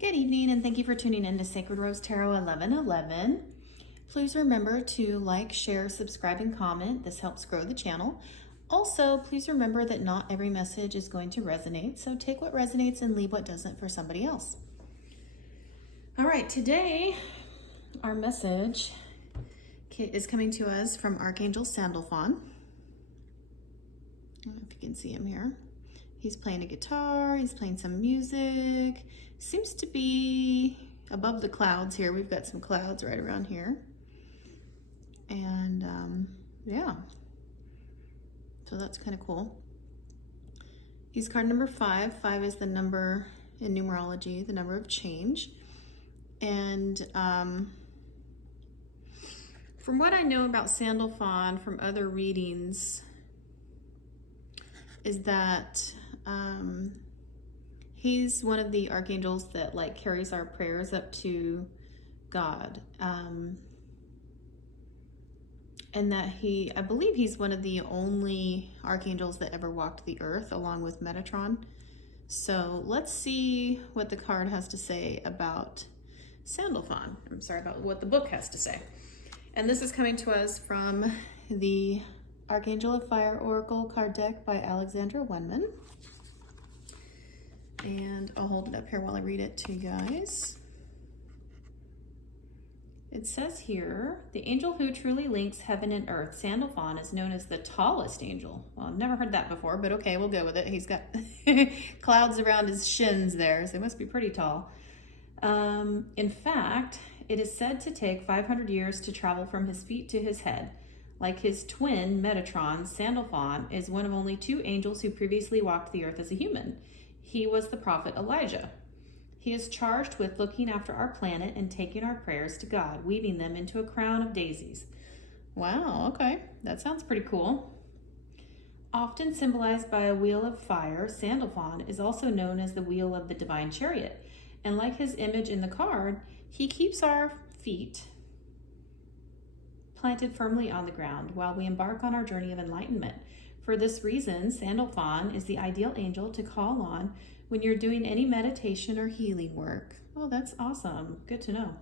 Good evening, and thank you for tuning in to Sacred Rose Tarot 1111. Please remember to like, share, subscribe, and comment. This helps grow the channel. Also, please remember that not every message is going to resonate, so take what resonates and leave what doesn't for somebody else. All right, today our message is coming to us from Archangel Sandalphon. I don't know if you can see him here. He's playing a guitar, he's playing some music. Seems to be above the clouds here. We've got some clouds right around here. And yeah, so that's kind of cool. He's card number 5. 5 is the number in numerology, the number of change. And from what I know about Sandalphon from other readings is that he's one of the archangels that carries our prayers up to God. And that I believe he's one of the only archangels that ever walked the earth along with Metatron. So let's see what the card has to say about Sandalphon. I'm sorry, about what the book has to say. And this is coming to us from the Archangel of Fire Oracle card deck by Alexandra Wenman. And I'll hold it up here while I read it to you guys. It says here, the angel who truly links heaven and earth, Sandalphon, is known as the tallest angel. Well, I've never heard that before, but okay, we'll go with it. He's got clouds around his shins there, so he must be pretty tall. In fact, it is said to take 500 years to travel from his feet to his head. Like his twin, Metatron, Sandalphon is one of only 2 angels who previously walked the earth as a human. He was the prophet Elijah. He is charged with looking after our planet and taking our prayers to God, weaving them into a crown of daisies. Wow, okay, that sounds pretty cool. Often symbolized by a wheel of fire, Sandalphon is also known as the wheel of the divine chariot. And like his image in the card, he keeps our feet planted firmly on the ground while we embark on our journey of enlightenment. For this reason, Sandalphon is the ideal angel to call on when you're doing any meditation or healing work. Oh, that's awesome. Good to know.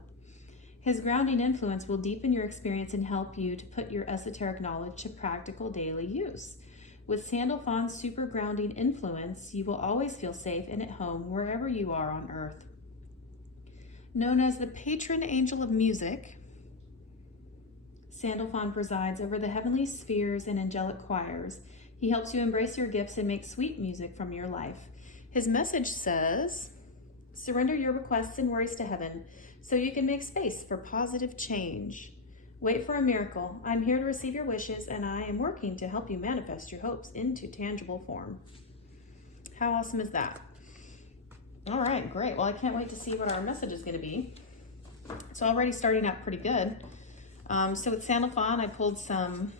His grounding influence will deepen your experience and help you to put your esoteric knowledge to practical daily use. With Sandalphon's super grounding influence, you will always feel safe and at home wherever you are on earth. Known as the patron angel of music, Sandalphon presides over the heavenly spheres and angelic choirs. He helps you embrace your gifts and make sweet music from your life. His message says, surrender your requests and worries to heaven so you can make space for positive change. Wait for a miracle. I'm here to receive your wishes, and I am working to help you manifest your hopes into tangible form. How awesome is that? All right, great. Well, I can't wait to see what our message is going to be. It's already starting out pretty good. So with Sandalphon, I pulled some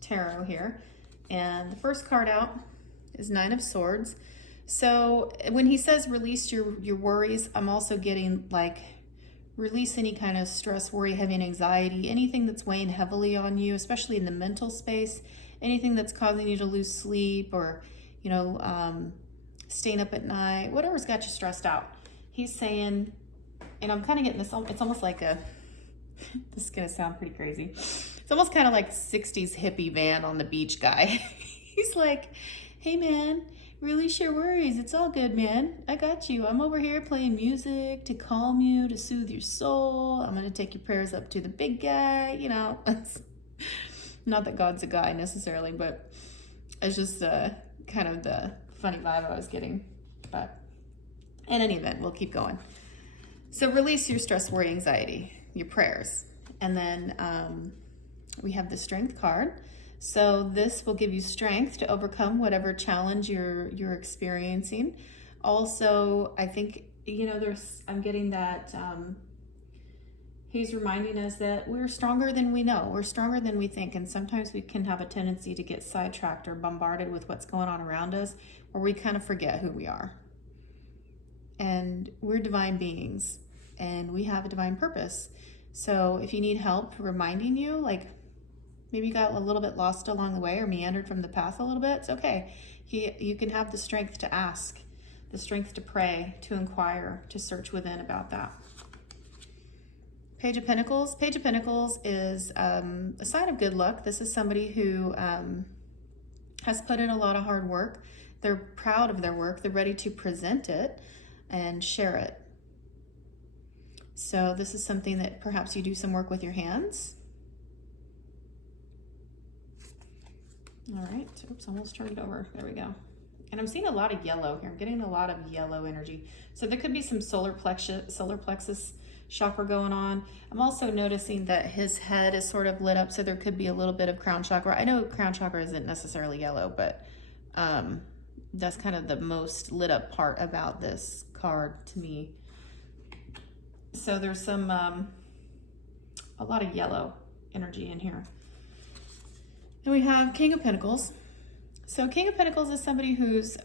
tarot here, and the first card out is 9 of Swords. So when he says release your worries, I'm also getting release any kind of stress, worry, heavy, and anxiety, anything that's weighing heavily on you, especially in the mental space, anything that's causing you to lose sleep or, staying up at night, whatever's got you stressed out. He's saying, and I'm kind of getting this, it's almost like this is going to sound pretty crazy. It's almost kind of like 60s hippie van on the beach guy. He's like, hey man, release your worries. It's all good, man. I got you. I'm over here playing music to calm you, to soothe your soul. I'm going to take your prayers up to the big guy. Not that God's a guy necessarily, but it's just kind of the funny vibe I was getting. But in any event, we'll keep going. So release your stress, worry, anxiety, your prayers. And then we have the Strength card. So this will give you strength to overcome whatever challenge you're experiencing. Also, I think, I'm getting that he's reminding us that we're stronger than we know. We're stronger than we think. And sometimes we can have a tendency to get sidetracked or bombarded with what's going on around us, where we kind of forget who we are. And we're divine beings, and we have a divine purpose. So if you need help reminding you, maybe you got a little bit lost along the way or meandered from the path a little bit, it's okay. You can have the strength to ask the strength to pray, to inquire, to search within about that. Page of Pentacles. Page of Pentacles is a sign of good luck. This is somebody who has put in a lot of hard work. They're proud of their work. They're ready to present it and share it. So this is something that perhaps you do some work with your hands. All right. Oops, almost turned it over. There we go. And I'm seeing a lot of yellow here. I'm getting a lot of yellow energy. So there could be some solar plexus chakra going on. I'm also noticing that his head is sort of lit up, so there could be a little bit of crown chakra. I know crown chakra isn't necessarily yellow, but that's kind of the most lit up part about this card to me. So there's some a lot of yellow energy in here. And we have King of Pentacles. So King of Pentacles is somebody who's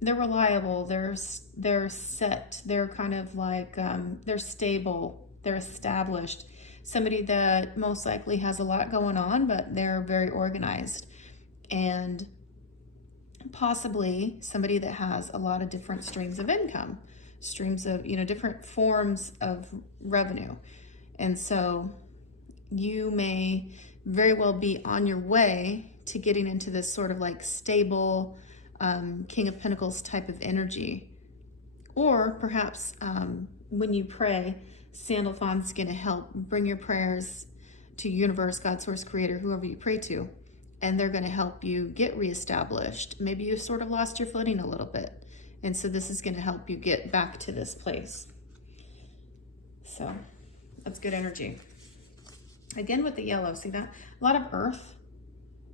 they're reliable, they're set, they're kind of like they're stable, they're established. Somebody that most likely has a lot going on, but they're very organized. And possibly somebody that has a lot of different streams of income, streams of, different forms of revenue. And so you may very well be on your way to getting into this sort of like stable King of Pentacles type of energy. Or perhaps when you pray, Sandalphon's going to help bring your prayers to universe, God, source, creator, whoever you pray to, and they're going to help you get reestablished. Maybe you sort of lost your footing a little bit, and so this is going to help you get back to this place. So that's good energy. Again with the yellow, see that? A lot of earth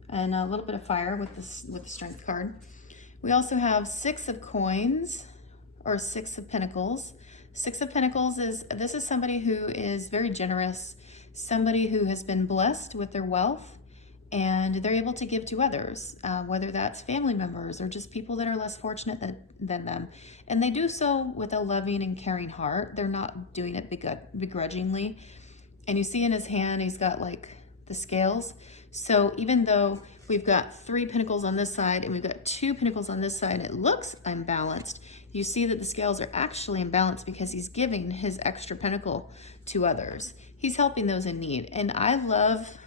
and a little bit of fire with the strength card. We also have 6 of coins, or 6 of pentacles. 6 of pentacles this is somebody who is very generous, somebody who has been blessed with their wealth, and they're able to give to others, whether that's family members or just people that are less fortunate than them. And they do so with a loving and caring heart. They're not doing it begrudgingly. And you see in his hand, he's got like the scales. So even though we've got 3 pentacles on this side and we've got 2 pentacles on this side, and it looks unbalanced, you see that the scales are actually imbalanced because he's giving his extra pentacle to others. He's helping those in need. And I love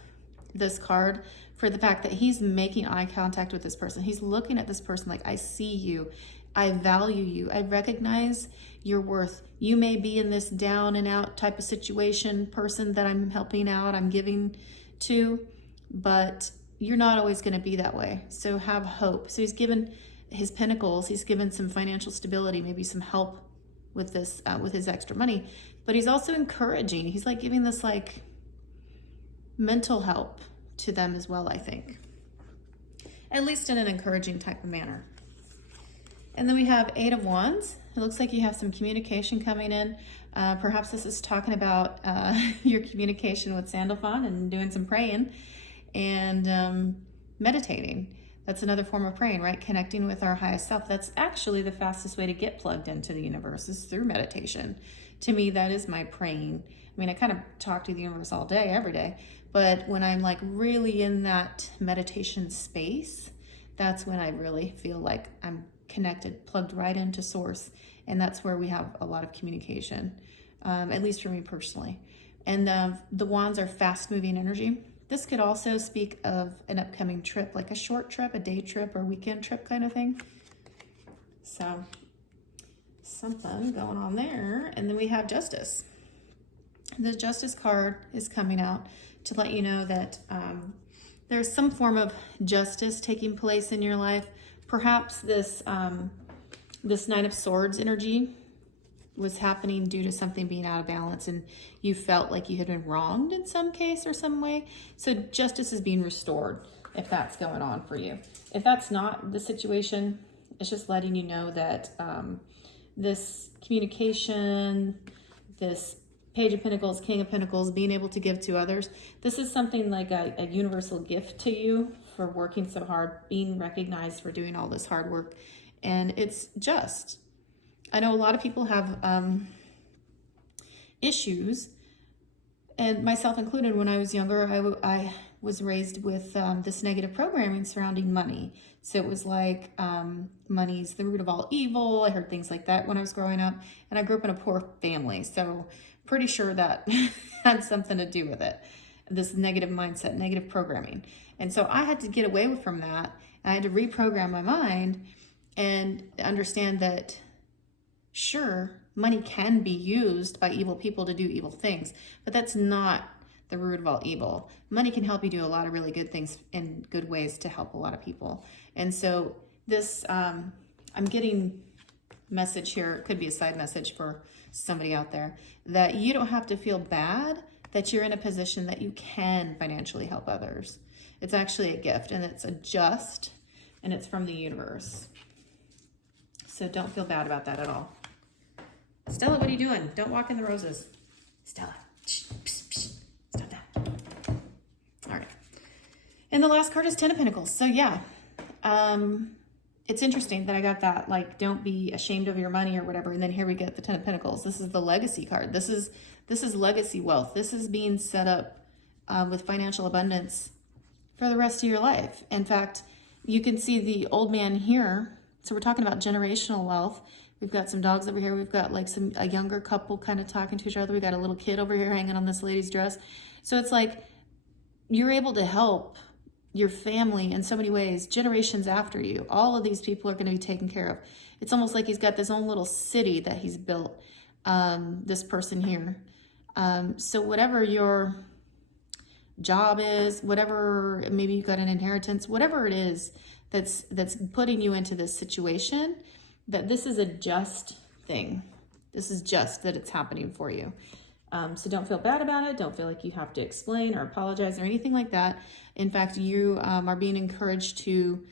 this card for the fact that he's making eye contact with this person. He's looking at this person like, I see you. I value you. I recognize your worth. You may be in this down and out type of situation, person that I'm helping out, I'm giving to, but you're not always going to be that way. So have hope. So he's given his pentacles, he's given some financial stability, maybe some help with this, with his extra money, but he's also encouraging. He's like giving this like mental help to them as well, I think, at least in an encouraging type of manner. And then we have 8 of Wands. It looks like you have some communication coming in. Perhaps this is talking about your communication with Sandalphon and doing some praying and meditating. That's another form of praying, right? Connecting with our highest self. That's actually the fastest way to get plugged into the universe, is through meditation. To me, that is my praying. I mean, I kind of talk to the universe all day, every day, but when I'm like really in that meditation space, that's when I really feel like I'm connected, plugged right into source. And that's where we have a lot of communication, at least for me personally. And the wands are fast moving energy. This could also speak of an upcoming trip, like a short trip, a day trip, or weekend trip kind of thing. So something going on there. And then we have Justice. The Justice card is coming out to let you know that there's some form of justice taking place in your life. Perhaps this this Nine of Swords energy was happening due to something being out of balance and you felt like you had been wronged in some case or some way. So justice is being restored if that's going on for you. If that's not the situation, it's just letting you know that this communication, this Page of Pentacles, King of Pentacles, being able to give to others, this is something like a universal gift to you for working so hard, being recognized for doing all this hard work. And it's just, I know a lot of people have issues, and myself included. When I was younger, I was raised with this negative programming surrounding money. So it was like money's the root of all evil. I heard things like that when I was growing up, and I grew up in a poor family, so pretty sure that had something to do with it. This negative mindset, negative programming. And so I had to get away from that. I had to reprogram my mind and understand that, sure, money can be used by evil people to do evil things, but that's not the root of all evil. Money can help you do a lot of really good things in good ways to help a lot of people. And so this, I'm getting message here, it could be a side message for somebody out there, that you don't have to feel bad that you're in a position that you can financially help others. It's actually a gift, and it's a just, and it's from the universe. So don't feel bad about that at all. Stella, what are you doing? Don't walk in the roses. Stella, shh, psh, psh, stop that. All right. And the last card is Ten of Pentacles. So yeah, it's interesting that I got that, like, don't be ashamed of your money or whatever. And then here we get the Ten of Pentacles. This is the legacy card. This is legacy wealth. This is being set up with financial abundance for the rest of your life. In fact, you can see the old man here. So we're talking about generational wealth. We've got some dogs over here. We've got like a younger couple kind of talking to each other. We got a little kid over here hanging on this lady's dress. So it's like you're able to help your family in so many ways, generations after you. All of these people are going to be taken care of. It's almost like he's got this own little city that he's built, this person here. So whatever your job is, whatever, maybe you got an inheritance, whatever it is that's putting you into this situation, that this is a just thing. This is just that it's happening for you. So don't feel bad about it. Don't feel like you have to explain or apologize or anything like that. In fact, you are being encouraged to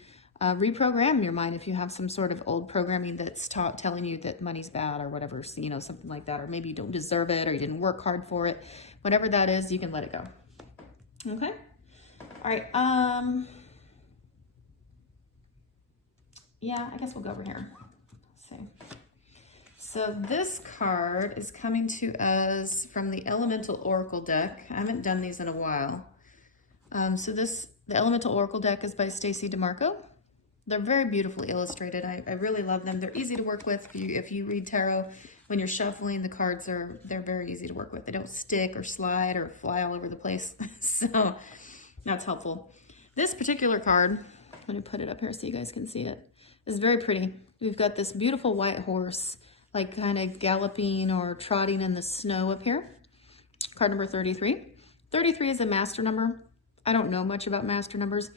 reprogram your mind if you have some sort of old programming that's telling you that money's bad or whatever, so, you know, something like that, or maybe you don't deserve it or you didn't work hard for it. Whatever that is, you can let it go. Okay. All right. Yeah, I guess we'll go over here. Let's see. So this card is coming to us from the Elemental Oracle deck. I haven't done these in a while. The Elemental Oracle deck is by Stacey DeMarco. They're very beautifully illustrated. I really love them. They're easy to work with. If you read tarot, when you're shuffling, the cards they're very easy to work with. They don't stick or slide or fly all over the place. So that's helpful. This particular card, I'm going to put it up here so you guys can see it, is very pretty. We've got this beautiful white horse, like kind of galloping or trotting in the snow up here. Card number 33. 33 is a master number. I don't know much about master numbers,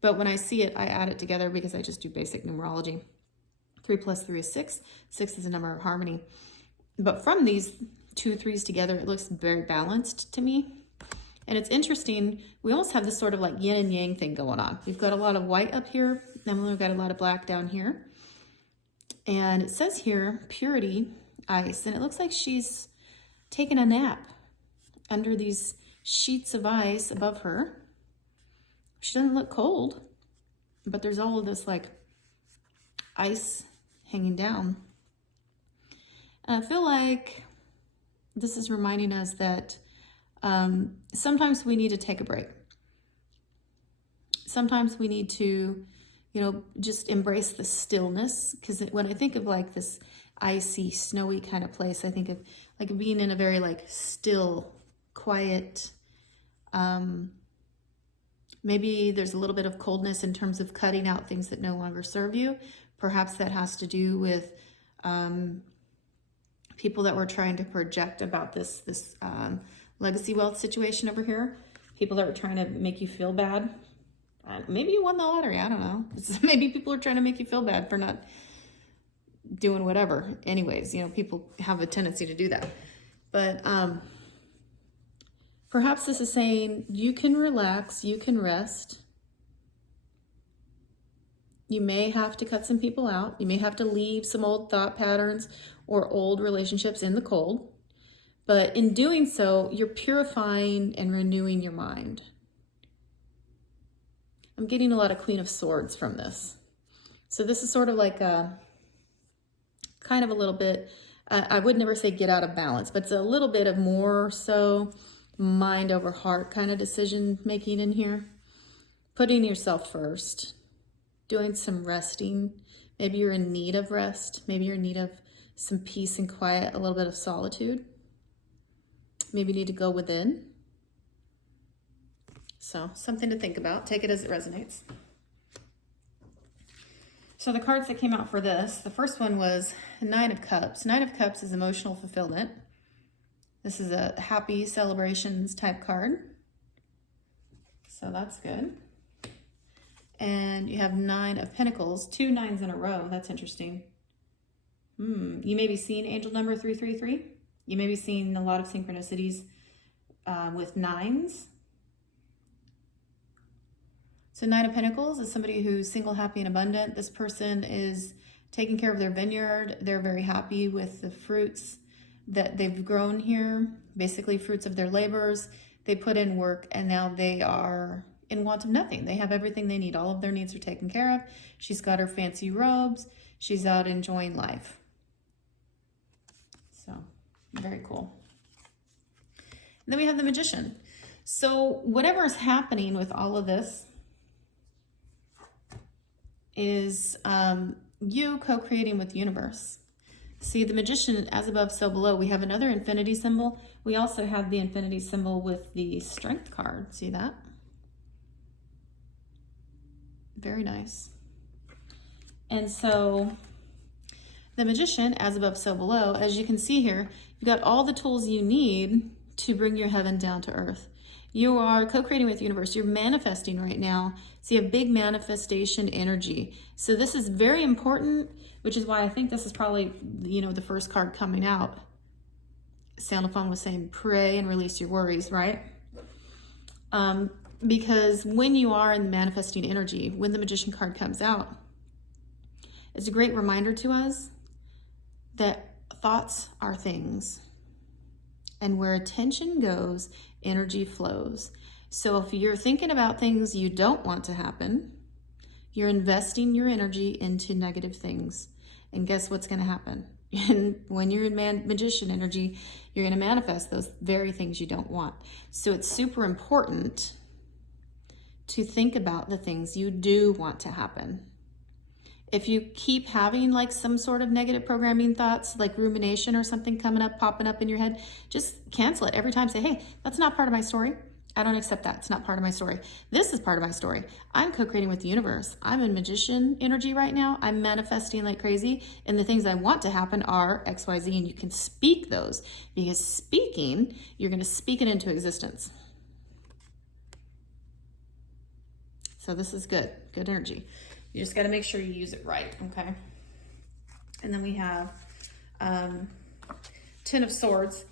but when I see it, I add it together because I just do basic numerology. 3 plus 3 is 6. 6 is a number of harmony. But from these 2 3s together, it looks very balanced to me. And it's interesting, we almost have this sort of like yin and yang thing going on. We've got a lot of white up here, then we've got a lot of black down here. And it says here, purity, ice, and it looks like she's taking a nap under these sheets of ice above her. She doesn't look cold, but there's all of this like ice hanging down. And I feel like this is reminding us that sometimes we need to take a break. Sometimes we need to, just embrace the stillness. Because when I think of like this icy, snowy kind of place, I think of like being in a very like still, quiet, maybe there's a little bit of coldness in terms of cutting out things that no longer serve you. Perhaps that has to do with people that were trying to project about this legacy wealth situation over here. People that were trying to make you feel bad. Maybe you won the lottery. I don't know. Maybe people are trying to make you feel bad for not doing whatever. Anyways, people have a tendency to do that. But perhaps this is saying you can relax, you can rest. You may have to cut some people out. You may have to leave some old thought patterns or old relationships in the cold. But in doing so, you're purifying and renewing your mind. I'm getting a lot of Queen of Swords from this. So this is sort of like a kind of a little bit, I would never say get out of balance, but it's a little bit of more so mind over heart kind of decision making in here. Putting yourself first, doing some resting. Maybe you're in need of rest. Maybe you're in need of some peace and quiet, a little bit of solitude. Maybe you need to go within. So something to think about. Take it as it resonates. So the cards that came out for this, the first one was Nine of Cups. Nine of Cups is emotional fulfillment. This is a happy celebrations type card. So that's good. And you have Nine of Pentacles, 2 nines in a row. That's interesting. You may be seeing angel number 333. You may be seeing a lot of synchronicities with nines. So Nine of Pentacles is somebody who's single, happy, and abundant. This person is taking care of their vineyard. They're very happy with the fruits that they've grown here, basically fruits of their labors. They put in work and now they are in want of nothing. They have everything they need. All of their needs are taken care of. She's got her fancy robes. She's out enjoying life. So very cool. And then we have the Magician. So whatever is happening with all of this is you co-creating with the universe. See, the Magician, as above, so below. We have another infinity symbol. We also have the infinity symbol with the Strength card. See that? Very nice. And so the Magician, as above, so below. As you can see here, you've got all the tools you need to bring your heaven down to earth. You are co-creating with the universe. You're manifesting right now. So you have big manifestation energy. So this is very important, which is why I think this is probably, the first card coming out. Sandalphon was saying, pray and release your worries, right? Because when you are in the manifesting energy, when the Magician card comes out, it's a great reminder to us that thoughts are things. And where attention goes, energy flows. So if you're thinking about things you don't want to happen, you're investing your energy into negative things. And guess what's going to happen? And when you're in Magician energy, you're going to manifest those very things you don't want. So it's super important to think about the things you do want to happen. If you keep having like some sort of negative programming thoughts, like rumination or something popping up in your head, just cancel it every time. Say, hey, that's not part of my story. I don't accept that. It's not part of my story. This is part of my story. I'm co-creating with the universe. I'm in Magician energy right now. I'm manifesting like crazy. And the things I want to happen are X, Y, Z. And you can speak those, because speaking, you're going to speak it into existence. So this is good energy. You just got to make sure you use it right, okay? And then we have Ten of Swords.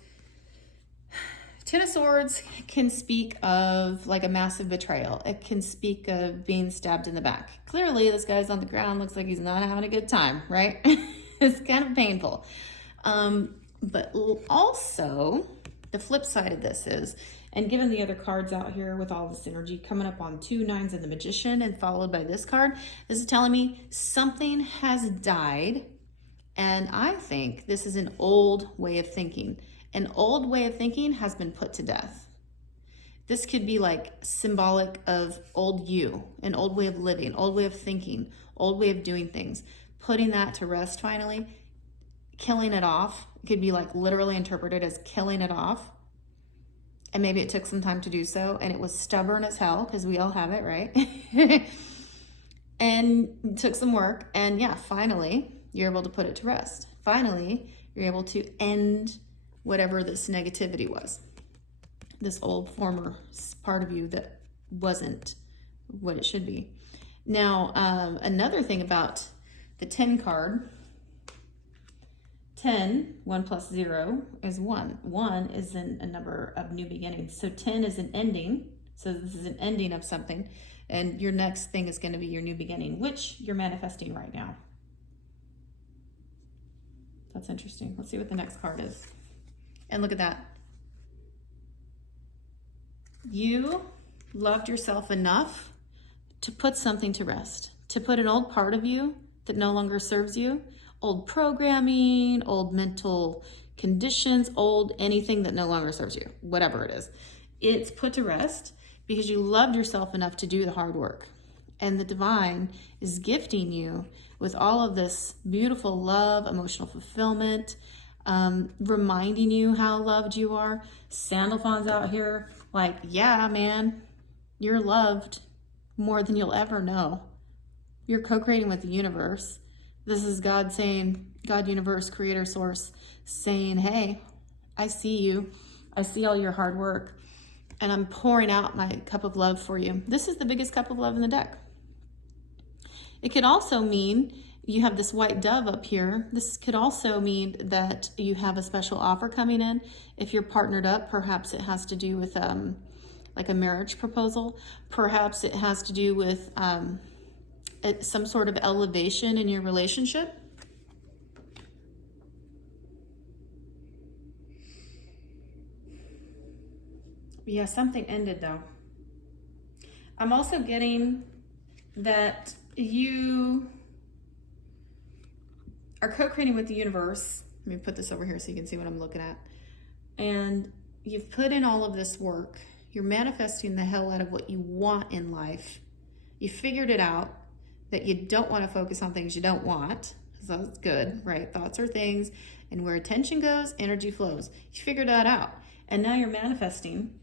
Ten of Swords can speak of like a massive betrayal. It can speak of being stabbed in the back. Clearly, this guy's on the ground, looks like he's not having a good time, right? It's kind of painful. But also, the flip side of this is, and given the other cards out here with all this energy coming up on 2 nines of the Magician and followed by this card, this is telling me something has died. And I think this is an old way of thinking. An old way of thinking has been put to death. This could be like symbolic of old you, an old way of living, old way of thinking, old way of doing things. Putting that to rest finally, killing it off. It could be like literally interpreted as killing it off. And maybe it took some time to do so, and it was stubborn as hell, because we all have it, right? And it took some work, and yeah, finally, you're able to put it to rest. Finally, you're able to end whatever this negativity was. This old former part of you that wasn't what it should be. Now, another thing about the 10 card, 10, 1 plus 0 is 1. 1 is a number of new beginnings. So 10 is an ending. So this is an ending of something. And your next thing is going to be your new beginning, which you're manifesting right now. That's interesting. Let's see what the next card is. And look at that. You loved yourself enough to put something to rest, to put an old part of you that no longer serves you, old programming, old mental conditions, old anything that no longer serves you, whatever it is. it's put to rest because you loved yourself enough to do the hard work. And the divine is gifting you with all of this beautiful love, emotional fulfillment, reminding you how loved you are. Sandalphon's out here like, yeah, man, you're loved more than you'll ever know. You're co-creating with the universe. This is God saying, God, universe, creator, source, saying, hey, I see you. I see all your hard work, and I'm pouring out my cup of love for you. This is the biggest cup of love in the deck. It could also mean you have this white dove up here. This could also mean that you have a special offer coming in. If you're partnered up, perhaps it has to do with like a marriage proposal. Perhaps it has to do with some sort of elevation in your relationship. Yeah, something ended though. I'm also getting that you are co-creating with the universe. Let me put this over here so you can see what I'm looking at. And you've put in all of this work. You're manifesting the hell out of what you want in life. You figured it out that you don't want to focus on things you don't want. So that's good, right? Thoughts are things, and where attention goes, energy flows. You figured that out. And now you're manifesting.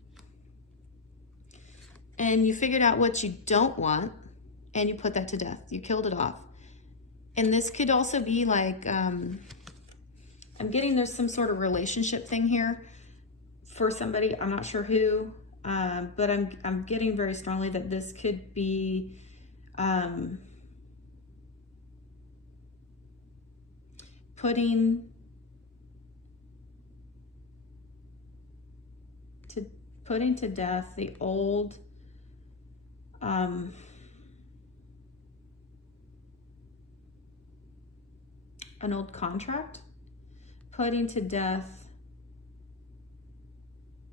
And you figured out what you don't want, and you put that to death. You killed it off. And this could also be like, I'm getting there's some sort of relationship thing here for somebody. I'm not sure who, but I'm getting very strongly that this could be putting to death the old an old contract, putting to death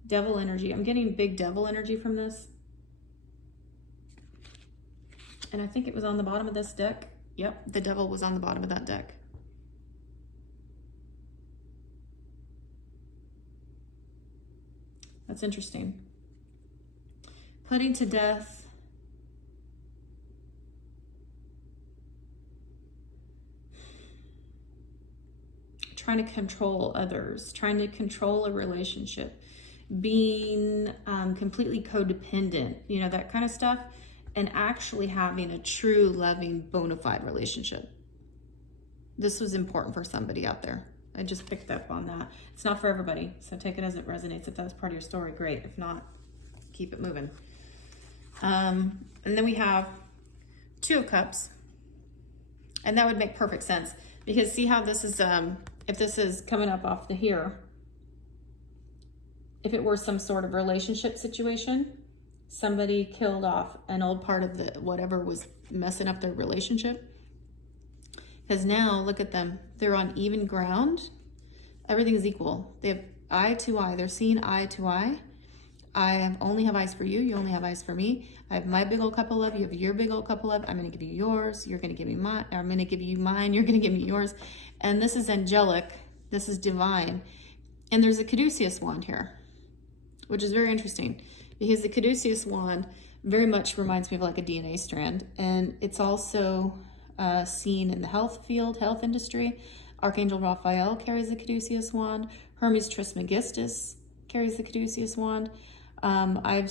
devil energy. I'm getting big devil energy from this. And I think it was on the bottom of this deck. Yep, the devil was on the bottom of that deck. That's interesting. Putting to death trying to control others, trying to control a relationship, being completely codependent, you know, that kind of stuff, and actually having a true, loving, bona fide relationship. This was important for somebody out there. I just picked up on that. It's not for everybody, so take it as it resonates. If that's part of your story, great. If not, keep it moving. And then we have Two of Cups, and that would make perfect sense because see how this is, if this is coming up off the here, if it were some sort of relationship situation, somebody killed off an old part of the whatever was messing up their relationship. Because now, look at them. They're on even ground. Everything is equal. They have eye to eye. They're seeing eye to eye. Only have eyes for you. You only have eyes for me. I have my big old cup of love. You have your big old cup of love. I'm going to give you yours. You're going to give me mine. I'm going to give you mine. You're going to give me yours. And this is angelic. This is divine. And there's a caduceus wand here, which is very interesting because the caduceus wand very much reminds me of like a DNA strand. And it's also seen in the health field, health industry. Archangel Raphael carries the caduceus wand. Hermes Trismegistus carries the caduceus wand. I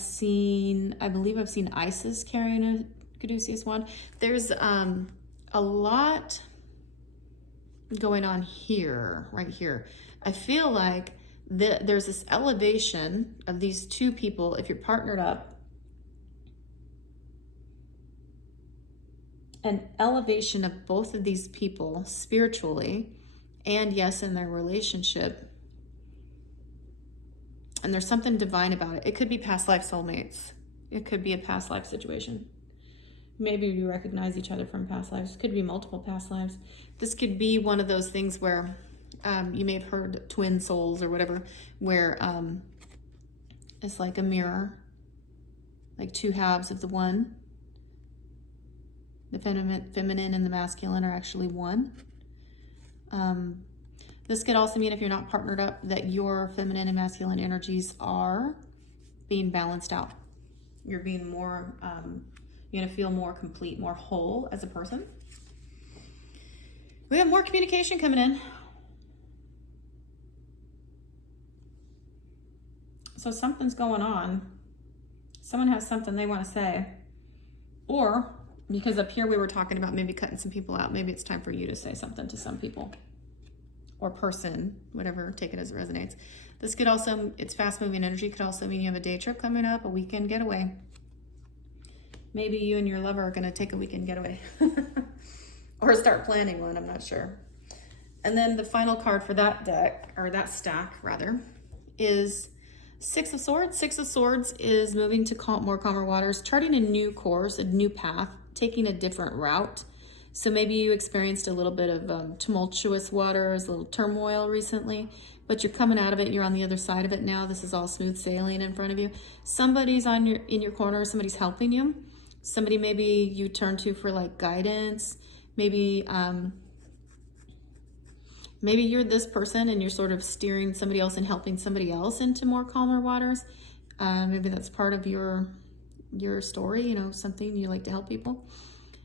believe I've seen Isis carrying a caduceus wand. There's a lot going on here, right here. I feel like there's this elevation of these two people. If you're partnered up, an elevation of both of these people spiritually and yes, in their relationship. And there's something divine about it. It could be past life soulmates. It could be a past life situation. Maybe you recognize each other from past lives. It could be multiple past lives. This could be one of those things where you may have heard twin souls or whatever, where it's like a mirror, like two halves of the one. The feminine and the masculine are actually one. This could also mean if you're not partnered up that your feminine and masculine energies are being balanced out. You're being more, you're going to feel more complete, more whole as a person. We have more communication coming in. So something's going on. Someone has something they want to say. Or, because up here we were talking about maybe cutting some people out, maybe it's time for you to say something to some people. Or person, whatever, take it as it resonates. This could also, it's fast moving energy, could also mean you have a day trip coming up, a weekend getaway. Maybe you and your lover are going to take a weekend getaway. Or start planning one, I'm not sure. And then the final card for that deck, or that stack rather, is Six of Swords. Six of Swords is moving to more calmer waters, charting a new course, a new path, taking a different route. So maybe you experienced a little bit of tumultuous waters, a little turmoil recently, but you're coming out of it. You're on the other side of it now. This is all smooth sailing in front of you. Somebody's in your corner. Somebody's helping you. Somebody maybe you turn to for like guidance. Maybe maybe you're this person and you're sort of steering somebody else and helping somebody else into more calmer waters. Maybe that's part of your story. You know, something you like to help people.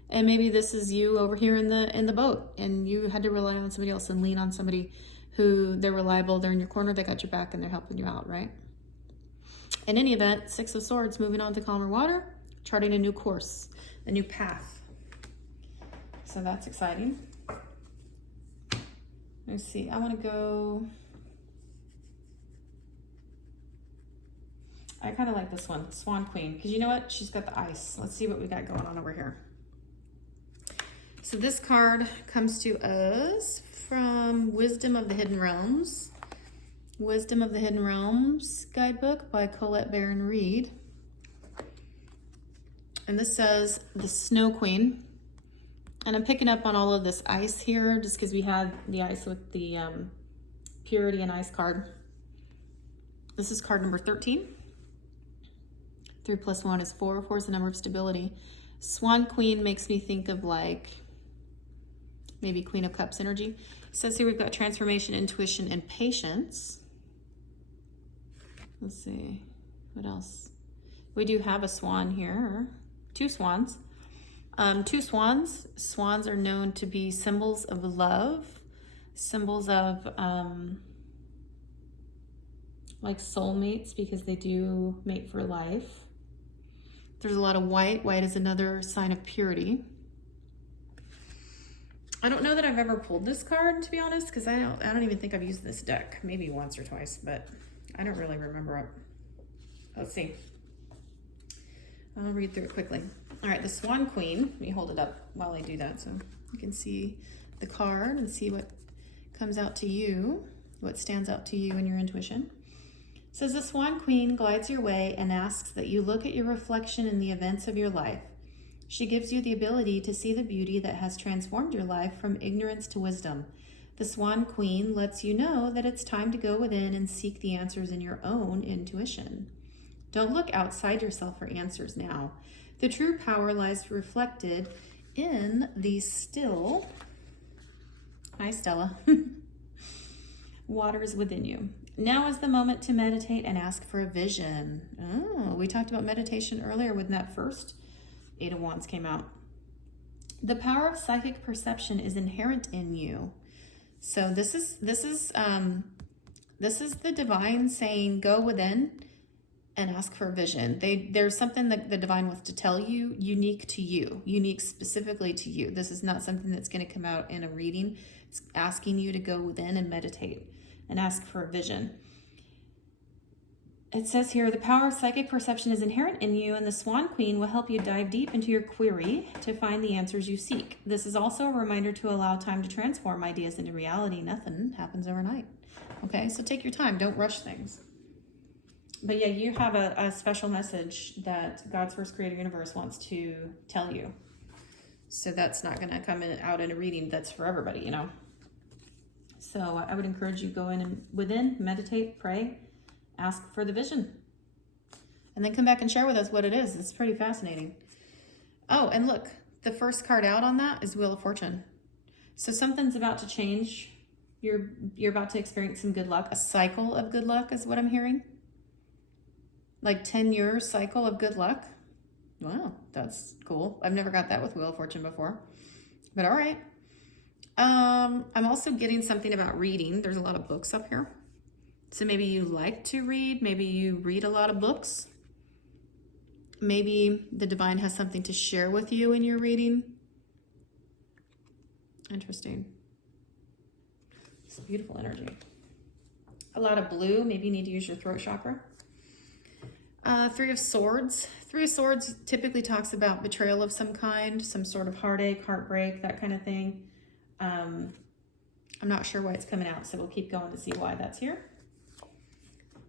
And maybe this is you over here in the boat, and you had to rely on somebody else and lean on somebody who they're reliable, they're in your corner, they got your back, and they're helping you out, right? In any event, Six of Swords, moving on to calmer water, charting a new course, a new path. So that's exciting. Let's see, I want to go, I kind of like this one, Swan Queen, because you know what? She's got the ice. Let's see what we got going on over here. So this card comes to us from Wisdom of the Hidden Realms. Wisdom of the Hidden Realms guidebook by Colette Baron Reed. And this says the Snow Queen. And I'm picking up on all of this ice here just because we had the ice with the Purity and Ice card. This is card number 13. 3 plus 1 is 4. 4 is the number of stability. Swan Queen makes me think of like maybe Queen of Cups energy. It says here we've got transformation, intuition, and patience. Let's see, what else? We do have a swan here, 2 swans. 2 swans. Swans are known to be symbols of love, symbols of like soulmates, because they do mate for life. There's a lot of white. White is another sign of purity. I don't know that I've ever pulled this card, to be honest, because I don't even think I've used this deck. Maybe once or twice, but I don't really remember it. Let's see. I'll read through it quickly. All right, the Swan Queen. Let me hold it up while I do that so you can see the card and see what comes out to you, what stands out to you in your intuition. It says the Swan Queen glides your way and asks that you look at your reflection in the events of your life. She gives you the ability to see the beauty that has transformed your life from ignorance to wisdom. The Swan Queen lets you know that it's time to go within and seek the answers in your own intuition. Don't look outside yourself for answers now. The true power lies reflected in the still, hi Stella, waters within you. Now is the moment to meditate and ask for a vision. Oh, we talked about meditation earlier when that first 8 of Wands came out. The power of psychic perception is inherent in you. So this is the divine saying, go within and ask for a vision. There's something that the divine wants to tell you, unique to you, unique specifically to you. This is not something that's going to come out in a reading. It's asking you to go within and meditate and ask for a vision. It says here, the power of psychic perception is inherent in you, and the Swan Queen will help you dive deep into your query to find the answers you seek. This is also a reminder to allow time to transform ideas into reality. Nothing happens overnight. Okay, so take your time. Don't rush things. But yeah, you have a special message that God's first creator universe wants to tell you. So that's not going to come out in a reading that's for everybody, you know. So I would encourage you go in and within, meditate, pray, ask for the vision, and then come back and share with us what it is. It's pretty fascinating. Oh, and look, the first card out on that is Wheel of Fortune. So something's about to change. You're about to experience some good luck. A cycle of good luck is what I'm hearing. Like 10-year cycle of good luck. Wow, that's cool. I've never got that with Wheel of Fortune before, but all right. I'm also getting something about reading. There's a lot of books up here. So maybe you like to read. Maybe you read a lot of books. Maybe the divine has something to share with you in your reading. Interesting. It's beautiful energy. A lot of blue. Maybe you need to use your throat chakra. Three of Swords. Three of Swords typically talks about betrayal of some kind, some sort of heartache, heartbreak, that kind of thing. I'm not sure why it's coming out, so we'll keep going to see why that's here.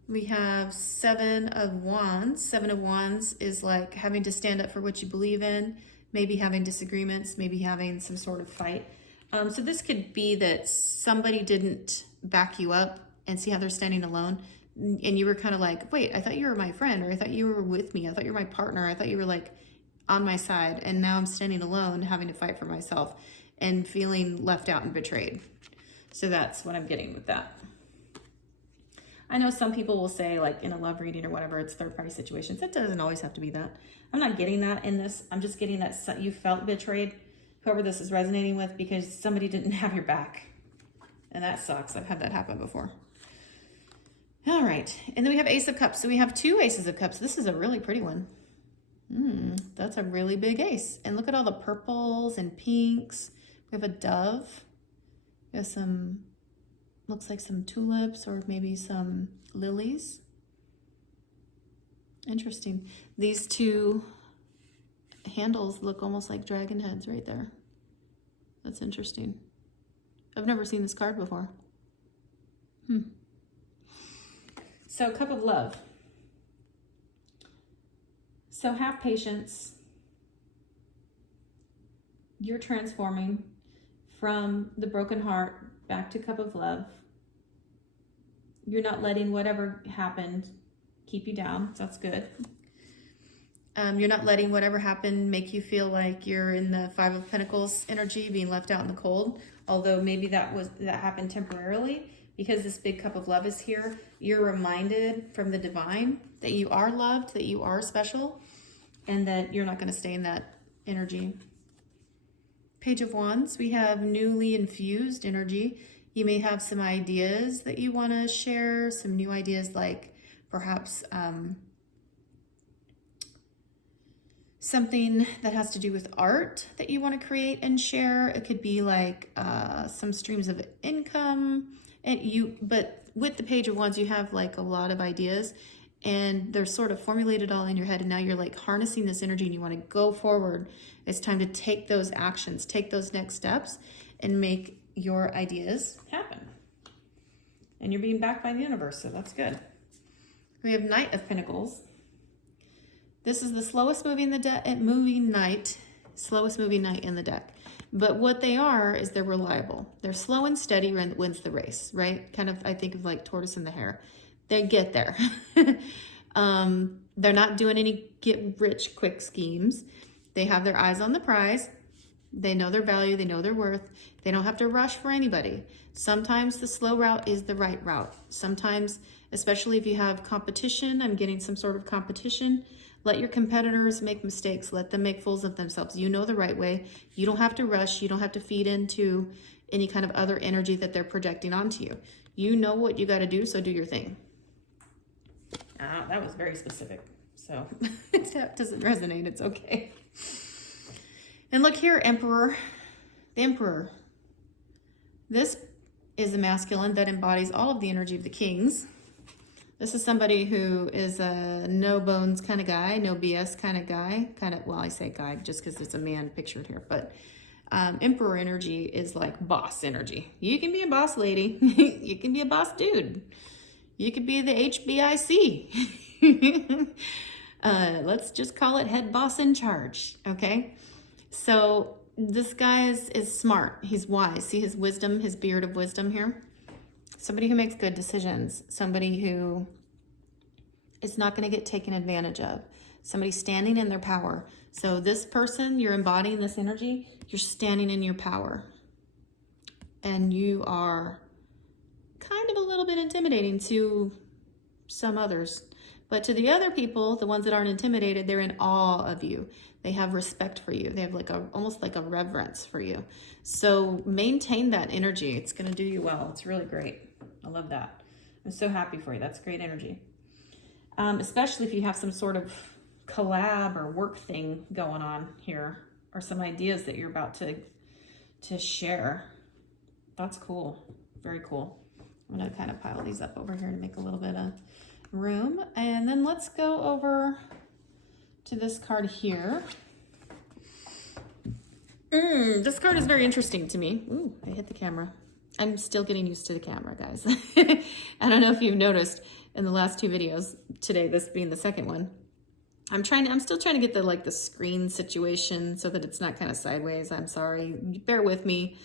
We have Seven of Wands. Seven of Wands is like having to stand up for what you believe in, maybe having disagreements, maybe having some sort of fight. So this could be that somebody didn't back you up and see how they're standing alone. And you were kind of like, wait, I thought you were my friend, or I thought you were with me. I thought you were my partner. I thought you were like on my side. And now I'm standing alone, having to fight for myself and feeling left out and betrayed. So that's what I'm getting with that. I know some people will say, like in a love reading or whatever, it's third party situations. It doesn't always have to be that. I'm not getting that in this. I'm just getting that you felt betrayed, whoever this is resonating with, because somebody didn't have your back. And that sucks. I've had that happen before. All right. And then we have Ace of Cups. So we have two Aces of Cups. This is a really pretty one. That's a really big ace. And look at all the purples and pinks. We have a dove. We have some, looks like some tulips or maybe some lilies. Interesting. These two handles look almost like dragon heads right there. That's interesting. I've never seen this card before. So, Cup of Love. So have patience. You're transforming from the broken heart back to Cup of Love. You're not letting whatever happened keep you down. So that's good. You're not letting whatever happened make you feel like you're in the Five of Pentacles energy, being left out in the cold. Although maybe that happened temporarily, because this big Cup of Love is here. You're reminded from the divine that you are loved, that you are special, and that you're not going to stay in that energy. Page of Wands, we have newly infused energy. You may have some ideas that you want to share, some new ideas, like perhaps something that has to do with art that you want to create and share. It could be like some streams of income, but with the Page of Wands, you have like a lot of ideas, and they're sort of formulated all in your head, and now you're like harnessing this energy and you want to go forward. It's time to take those actions, take those next steps, and make your ideas happen. And you're being backed by the universe, so that's good. We have Knight of Pentacles. This is the slowest moving knight in the deck. But what they are is they're reliable. They're slow and steady, wins the race, right? Kind of, I think of like tortoise and the hare. They get there. They're not doing any get rich quick schemes. They have their eyes on the prize. They know their value. They know their worth. They don't have to rush for anybody. Sometimes the slow route is the right route. Sometimes, especially if you have competition, I'm getting some sort of competition. Let your competitors make mistakes. Let them make fools of themselves. You know the right way. You don't have to rush. You don't have to feed into any kind of other energy that they're projecting onto you. You know what you got to do, so do your thing. That was very specific. So if that doesn't resonate, it's okay. And look here, Emperor. The Emperor. This is a masculine that embodies all of the energy of the kings. This is somebody who is a no-bones kind of guy, no BS kind of guy. Well, I say guy just because it's a man pictured here. But Emperor energy is like boss energy. You can be a boss lady. You can be a boss dude. You could be the HBIC. Let's just call it head boss in charge, okay? So this guy is smart. He's wise. See his wisdom, his beard of wisdom here? Somebody who makes good decisions. Somebody who is not going to get taken advantage of. Somebody standing in their power. So this person, you're embodying this energy, you're standing in your power. And you are kind of a little bit intimidating to some others. But to the other people, the ones that aren't intimidated, they're in awe of you. They have respect for you. They have like almost like a reverence for you. So maintain that energy. It's going to do you well. It's really great. I love that. I'm so happy for you. That's great energy. Especially if you have some sort of collab or work thing going on here, or some ideas that you're about to share. That's cool. Very cool. I'm going to kind of pile these up over here to make a little bit of room. And then let's go over to this card here. This card is very interesting to me. Ooh, I hit the camera. I'm still getting used to the camera, guys. I don't know if you've noticed in the last two videos today, this being the second one, I'm still trying to get the screen situation so that it's not kind of sideways. I'm sorry. Bear with me.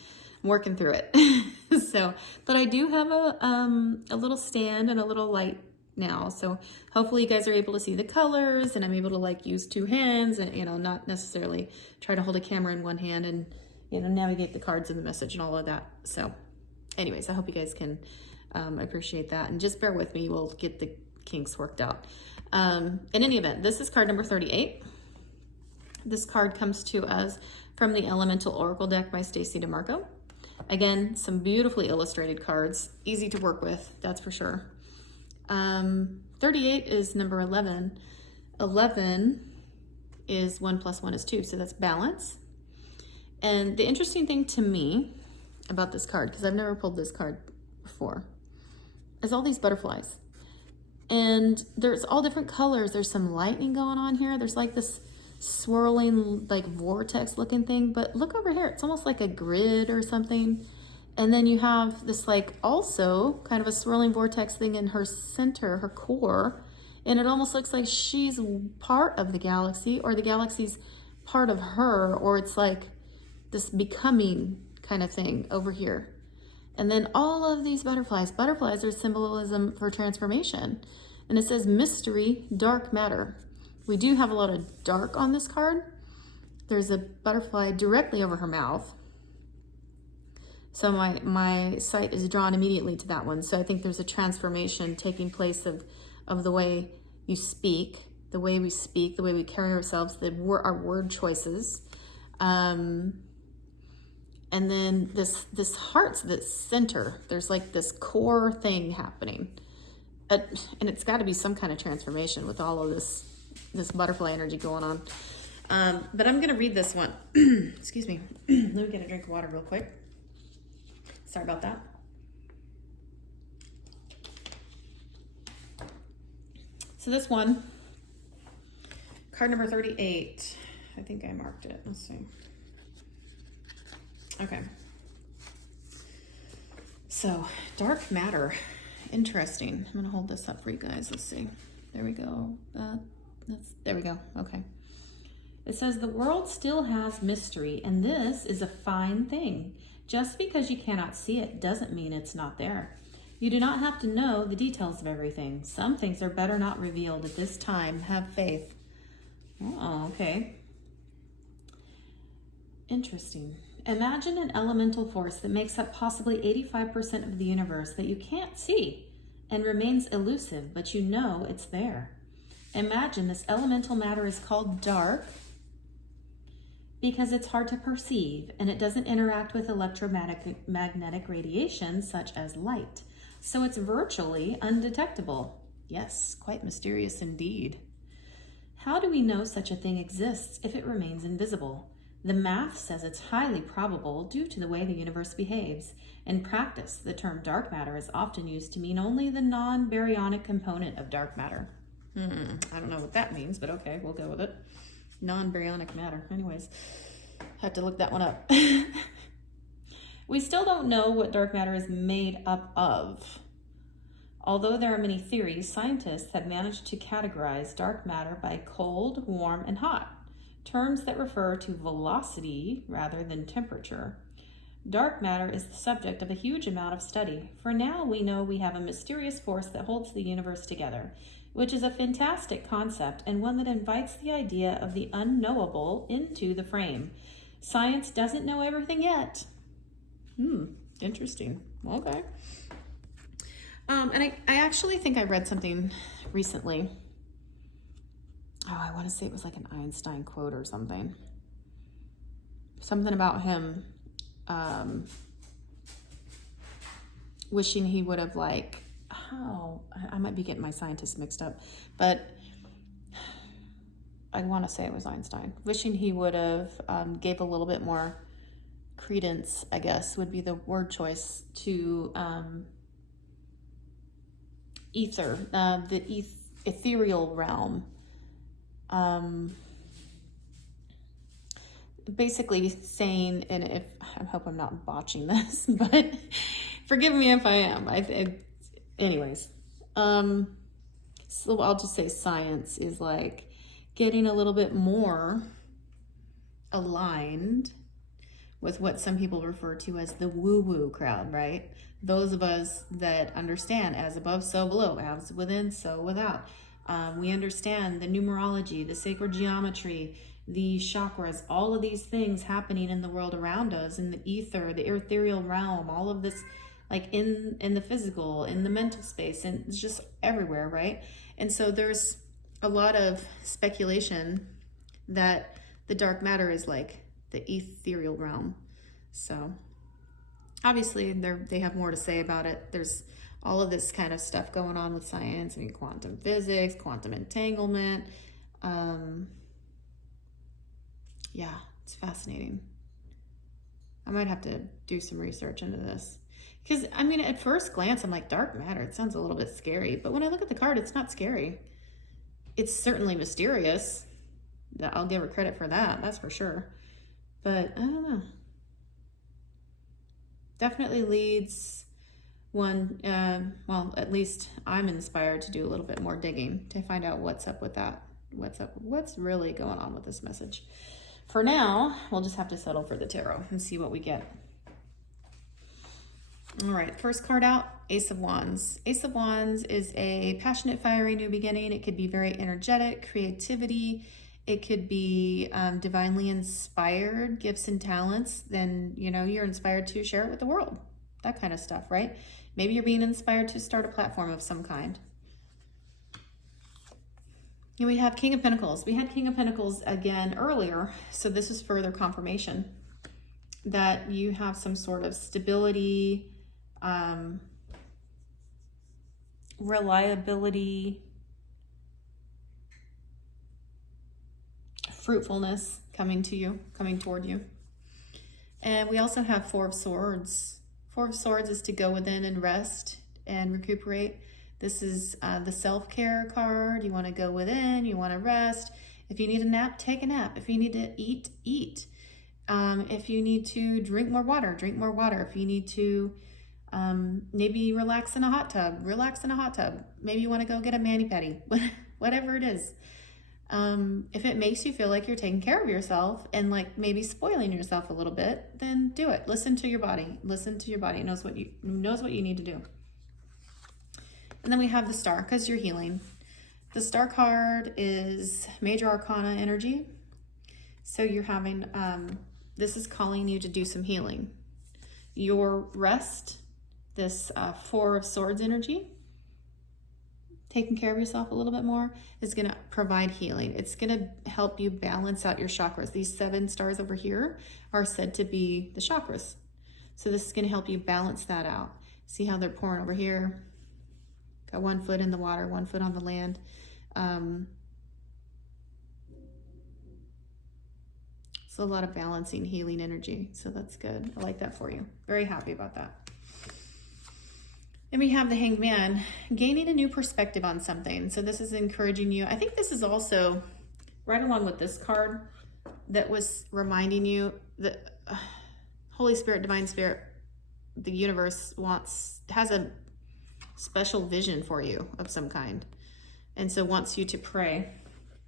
I'm working through it. But I do have a little stand and a little light now. So hopefully you guys are able to see the colors, and I'm able to use two hands and, not necessarily try to hold a camera in one hand and, navigate the cards and the message and all of that. So anyways, I hope you guys can appreciate that, and just bear with me. We'll get the kinks worked out. In any event, this is card number 38. This card comes to us from the Elemental Oracle deck by Stacey DeMarco. Again, some beautifully illustrated cards, easy to work with, that's for sure. 38 is number 11. 11 is 1 + 1 is 2, so that's balance. And the interesting thing to me about this card, because I've never pulled this card before, is all these butterflies. And there's all different colors. There's some lightning going on here. There's this swirling vortex looking thing, but look over here. It's almost like a grid or something. And then you have this also kind of a swirling vortex thing in her center, her core. And it almost looks like she's part of the galaxy, or the galaxy's part of her, or it's this becoming kind of thing over here. And then all of these butterflies are symbolism for transformation. And it says mystery, dark matter. We do have a lot of dark on this card. There's a butterfly directly over her mouth. So my sight is drawn immediately to that one. So I think there's a transformation taking place of the way you speak, the way we speak, the way we carry ourselves, our word choices. And then this heart's the center. There's this core thing happening. And it's got to be some kind of transformation with all of this butterfly energy going on. But I'm going to read this one. Excuse me. Let me get a drink of water real quick. Sorry about that. So this one, card number 38. I think I marked it. Let's see. Okay. So, dark matter. Interesting. I'm going to hold this up for you guys. Let's see. There we go. There we go. Okay. It says, the world still has mystery, and this is a fine thing. Just because you cannot see it doesn't mean it's not there. You do not have to know the details of everything. Some things are better not revealed at this time. Have faith. Oh, okay. Interesting. Imagine an elemental force that makes up possibly 85% of the universe that you can't see and remains elusive, but you know it's there. Imagine this elemental matter is called dark because it's hard to perceive and it doesn't interact with electromagnetic radiation such as light. So it's virtually undetectable. Yes, quite mysterious indeed. How do we know such a thing exists if it remains invisible? The math says it's highly probable due to the way the universe behaves. In practice, the term dark matter is often used to mean only the non-baryonic component of dark matter. I don't know what that means, but okay, we'll go with it. Non-baryonic matter. Anyways, had to look that one up. We still don't know what dark matter is made up of. Although there are many theories, scientists have managed to categorize dark matter by cold, warm, and hot, terms that refer to velocity rather than temperature. Dark matter is the subject of a huge amount of study. For now, we know we have a mysterious force that holds the universe together, which is a fantastic concept and one that invites the idea of the unknowable into the frame. Science doesn't know everything yet. Interesting. Okay. And I actually think I read something recently I want to say it was like an Einstein quote or something. Something about him wishing he would have I might be getting my scientists mixed up, but I want to say it was Einstein. Wishing he would have gave a little bit more credence, I guess, would be the word choice, to ether, the ethereal realm. Basically saying, and I hope I'm not botching this, but forgive me if I am. Anyways, so I'll just say science is like getting a little bit more aligned with what some people refer to as the woo-woo crowd, right? Those of us that understand as above, so below, as within, so without. We understand the numerology, the sacred geometry, the chakras, all of these things happening in the world around us, in the ether, the ethereal realm, all of this, like in the physical, in the mental space, and it's just everywhere, right? And so there's a lot of speculation that the dark matter is like the ethereal realm. So obviously they have more to say about it. There's all of this kind of stuff going on with science. I mean, quantum physics, quantum entanglement. Yeah, it's fascinating. I might have to do some research into this. Because, I mean, at first glance, I'm like, dark matter, it sounds a little bit scary. But when I look at the card, it's not scary. It's certainly mysterious. I'll give her credit for that, that's for sure. But, I don't know. Definitely leads one, well, at least I'm inspired to do a little bit more digging to find out what's up with that. What's really going on with this message. For now, we'll just have to settle for the tarot and see what we get. All right, first card out, Ace of Wands. Ace of Wands is a passionate, fiery new beginning. It could be very energetic, creativity. It could be divinely inspired, gifts and talents. Then, you know, you're inspired to share it with the world. That kind of stuff, right? Maybe you're being inspired to start a platform of some kind. And we have King of Pentacles. We had King of Pentacles again earlier, so this is further confirmation that you have some sort of stability, reliability, fruitfulness coming to you, coming toward you. And we also have Four of Swords. Four of Swords is to go within and rest and recuperate. This is the self-care card. You want to go within, you want to rest. If you need a nap, take a nap. If you need to eat, eat. If you need to drink more water, drink more water. If you need to maybe relax in a hot tub, relax in a hot tub. Maybe you want to go get a mani-pedi, whatever it is. If it makes you feel like you're taking care of yourself and like maybe spoiling yourself a little bit, then do it. Listen to your body. Listen to your body. It knows what you need to do. And then we have the Star, because you're healing. The Star card is Major Arcana energy. So you're having, this is calling you to do some healing. Your rest, this Four of Swords energy, taking care of yourself a little bit more, is going to provide healing. It's going to help you balance out your chakras. These 7 stars over here are said to be the chakras. So this is going to help you balance that out. See how they're pouring over here? Got 1 foot in the water, 1 foot on the land. So a lot of balancing, healing energy. So that's good. I like that for you. Very happy about that. Then we have the Hanged Man, gaining a new perspective on something. So this is encouraging you. I think this is also right along with this card that was reminding you that Holy Spirit, Divine Spirit, the universe has a special vision for you of some kind. And so wants you to pray,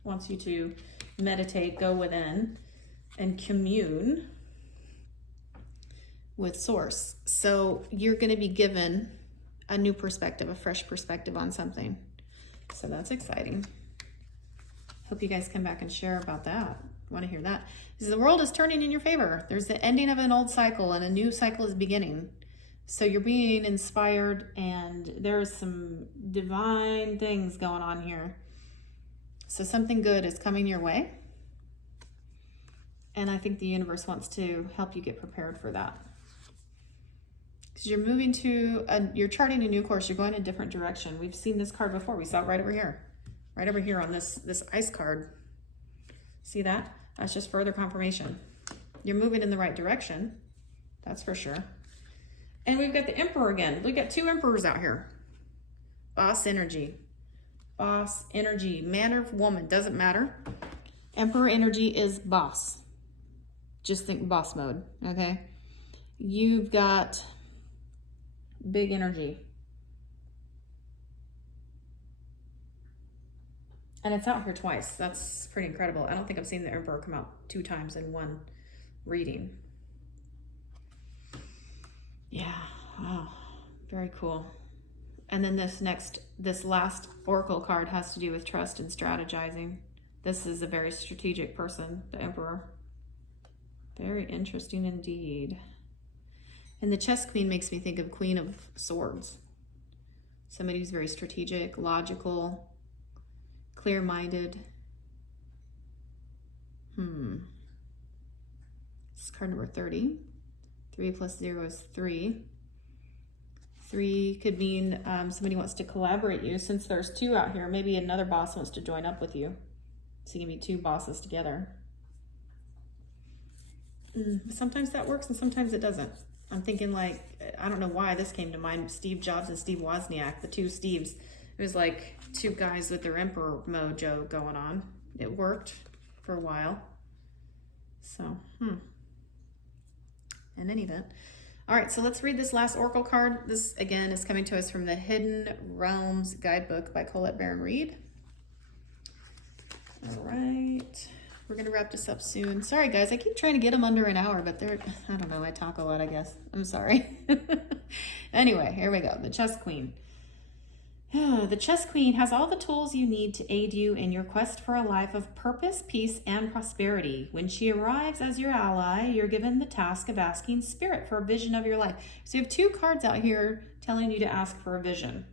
wants you to meditate, go within and commune with Source. So you're going to be given a new perspective, a fresh perspective on something. So that's exciting. Hope you guys come back and share about that. I want to hear that. Because the world is turning in your favor. There's the ending of an old cycle and a new cycle is beginning. So you're being inspired and there's some divine things going on here. So something good is coming your way. And I think the universe wants to help you get prepared for that. Because you're moving to, you're charting a new course. You're going a different direction. We've seen this card before. We saw it right over here. Right over here on this ice card. See that? That's just further confirmation. You're moving in the right direction. That's for sure. And we've got the Emperor again. We've got two Emperors out here. Boss energy. Boss energy. Man or woman, doesn't matter. Emperor energy is boss. Just think boss mode, okay? You've got big energy. And it's out here twice. That's pretty incredible. I don't think I've seen the Emperor come out 2 times in one reading. Yeah, wow, very cool. And then this last Oracle card has to do with trust and strategizing. This is a very strategic person, the Emperor. Very interesting indeed. And the Chess Queen makes me think of Queen of Swords. Somebody who's very strategic, logical, clear-minded. This is card number 30. 3 plus 0 is 3. 3 could mean somebody wants to collaborate you. Since there's 2 out here, maybe another boss wants to join up with you. So you can be 2 bosses together. Sometimes that works and sometimes it doesn't. I'm thinking like, I don't know why this came to mind, Steve Jobs and Steve Wozniak, the 2 Steves. It was like 2 guys with their Emperor mojo going on. It worked for a while. So, in any event. All right, so let's read this last Oracle card. This, again, is coming to us from the Hidden Realms Guidebook by Colette Baron Reed. All right. We're going to wrap this up soon. Sorry, guys. I keep trying to get them under an hour, but I don't know. I talk a lot, I guess. I'm sorry. Anyway, here we go. The Chess Queen. The Chess Queen has all the tools you need to aid you in your quest for a life of purpose, peace, and prosperity. When she arrives as your ally, you're given the task of asking Spirit for a vision of your life. So you have 2 cards out here telling you to ask for a vision.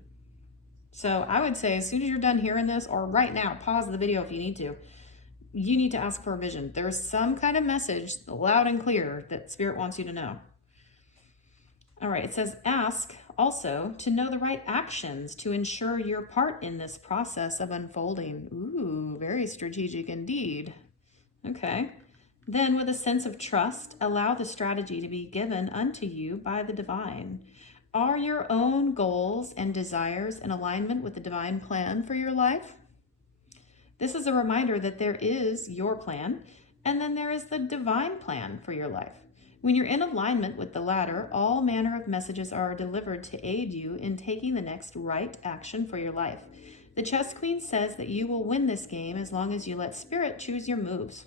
So I would say as soon as you're done hearing this, or right now, pause the video if you need to, you need to ask for a vision. There's some kind of message, loud and clear, that Spirit wants you to know. All right, it says, ask also to know the right actions to ensure your part in this process of unfolding. Ooh, very strategic indeed. Okay. Then with a sense of trust, allow the strategy to be given unto you by the divine. Are your own goals and desires in alignment with the divine plan for your life? This is a reminder that there is your plan, and then there is the divine plan for your life. When you're in alignment with the latter, all manner of messages are delivered to aid you in taking the next right action for your life. The Chess Queen says that you will win this game as long as you let Spirit choose your moves.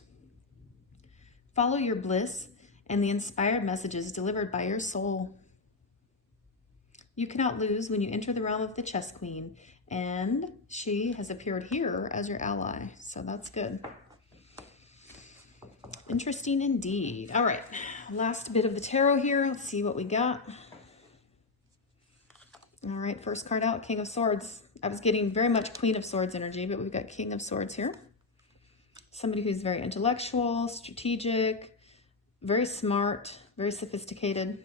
Follow your bliss and the inspired messages delivered by your soul. You cannot lose when you enter the realm of the Chess Queen, and she has appeared here as your ally, so that's good. Interesting indeed. All right, last bit of the tarot here. Let's see what we got. All right, first card out, King of Swords. I was getting very much Queen of Swords energy, but we've got King of Swords here. Somebody who's very intellectual, strategic, very smart, very sophisticated.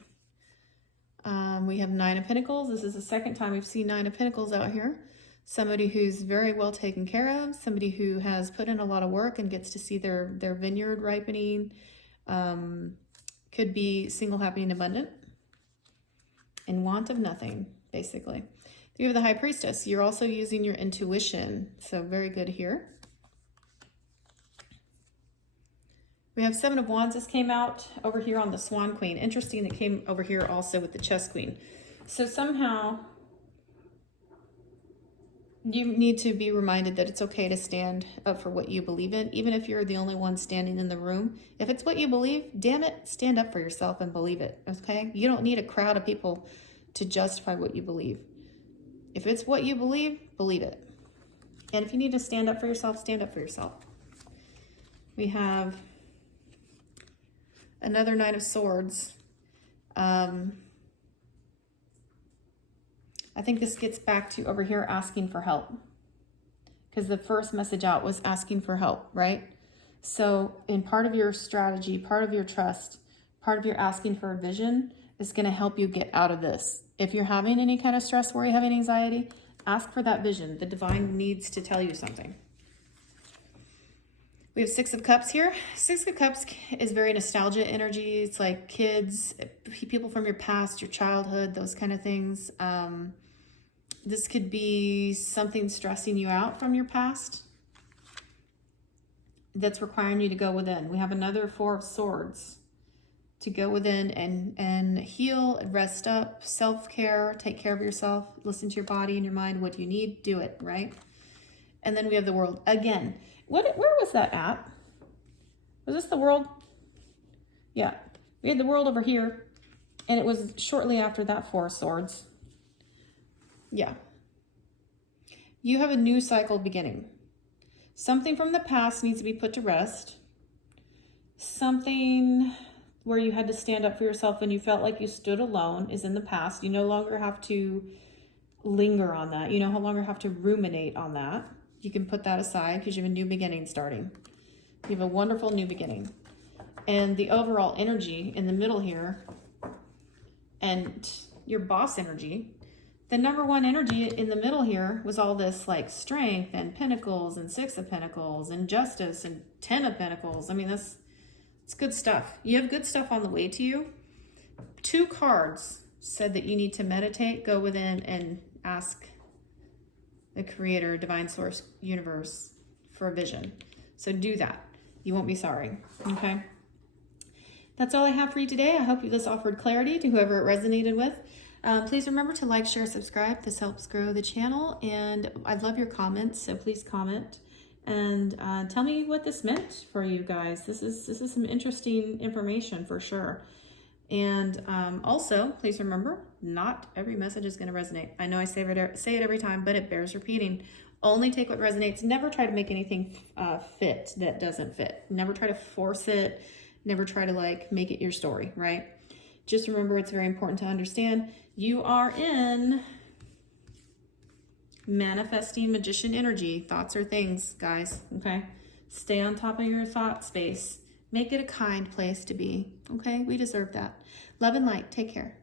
We have 9 of Pentacles. This is the second time we've seen 9 of Pentacles out here. Somebody who's very well taken care of, somebody who has put in a lot of work and gets to see their vineyard ripening. Could be single, happy, and abundant. In want of nothing, basically. You have the High Priestess. You're also using your intuition, so very good here. We have 7 of Wands. This came out over here on the Swan Queen. Interesting, it came over here also with the Chess Queen. So somehow you need to be reminded that it's okay to stand up for what you believe in, even if you're the only one standing in the room. If it's what you believe, damn it, stand up for yourself and believe it, okay? You don't need a crowd of people to justify what you believe. If it's what you believe, believe it. And if you need to stand up for yourself, stand up for yourself. We have another 9 of Swords. I think this gets back to over here asking for help. because the first message out was asking for help, right? So in part of your strategy, part of your trust, part of your asking for a vision is going to help you get out of this. If you're having any kind of stress, worry, having anxiety, ask for that vision. The divine needs to tell you something. We have Six of Cups here. Six of Cups is very nostalgia energy. It's like kids, people from your past, your childhood, those kind of things. This could be something stressing you out from your past that's requiring you to go within. We have another Four of Swords, to go within and heal, rest up, self-care, take care of yourself, listen to your body and your mind. What do you need? Do it, right? And then we have the World again. Where was that at? Was this the World? Yeah, we had the World over here, and it was shortly after that Four of Swords. Yeah. You have a new cycle beginning. Something from the past needs to be put to rest. Something where you had to stand up for yourself and you felt like you stood alone is in the past. You no longer have to linger on that. You no longer have to ruminate on that. You can put that aside because you have a new beginning starting. You have a wonderful new beginning. And the overall energy in the middle here and your boss energy, the number one energy in the middle here was all this like strength and pentacles and Six of Pentacles and justice and 10 of Pentacles. I mean, it's good stuff. You have good stuff on the way to you. Two cards said that you need to meditate, go within and ask the creator, divine source, universe for a vision. So do that. You won't be sorry. Okay. That's all I have for you today. I hope this offered clarity to whoever it resonated with. Please remember to like, share, subscribe. This helps grow the channel. And I love your comments. So please comment and tell me what this meant for you guys. This is some interesting information for sure. And also, please remember, not every message is going to resonate. I know I say it every time, but it bears repeating. Only take what resonates. Never try to make anything fit that doesn't fit. Never try to force it. Never try to like make it your story, right? Just remember, it's very important to understand you are in manifesting magician energy. Thoughts are things, guys, okay? Stay on top of your thought space. Make it a kind place to be, okay? We deserve that. Love and light. Take care.